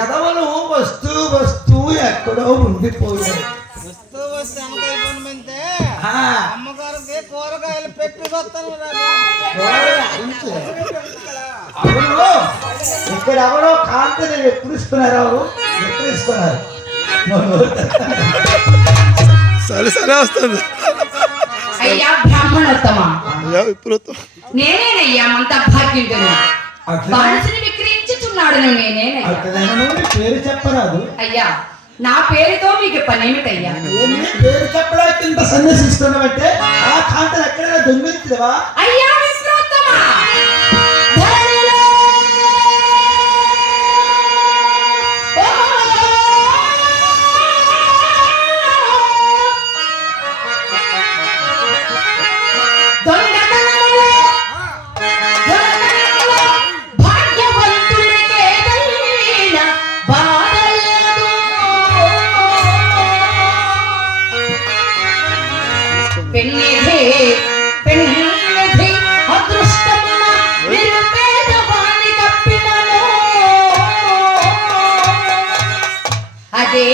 ఎదవలు వస్తూ వస్తూ ఎక్కడో ఉండిపోయారు. వస్తూ వస్తూ వెనకైపోతే అమ్మగారికి కూరగాయలు పెట్టి వస్తాను. అవును, ఇక్కడ ఎవరో కాంతిని ఎప్పుడు ఇస్తున్నారు, ఎప్పుడు ఇస్తున్నారు. సరే సరే వస్తుంది. అయ్యా బ్రాహ్మణోత్తమ, నేనేనయ్యా మంత భాగ్యుడిని. బానిసని విక్రయించుచున్నాడు నేనేనయ్యా. పేరు చెప్పరాదు అయ్యా, నా పేరుతో మీకు పనేమిటయ్యా? పేరు చెప్పడానికి ఇంత సన్యాసిస్తున్నావంటే ఆ కాంతలు ఎక్కడైనా దొంగిలించలేవా? అయ్యా విప్రోత్తమ, అదే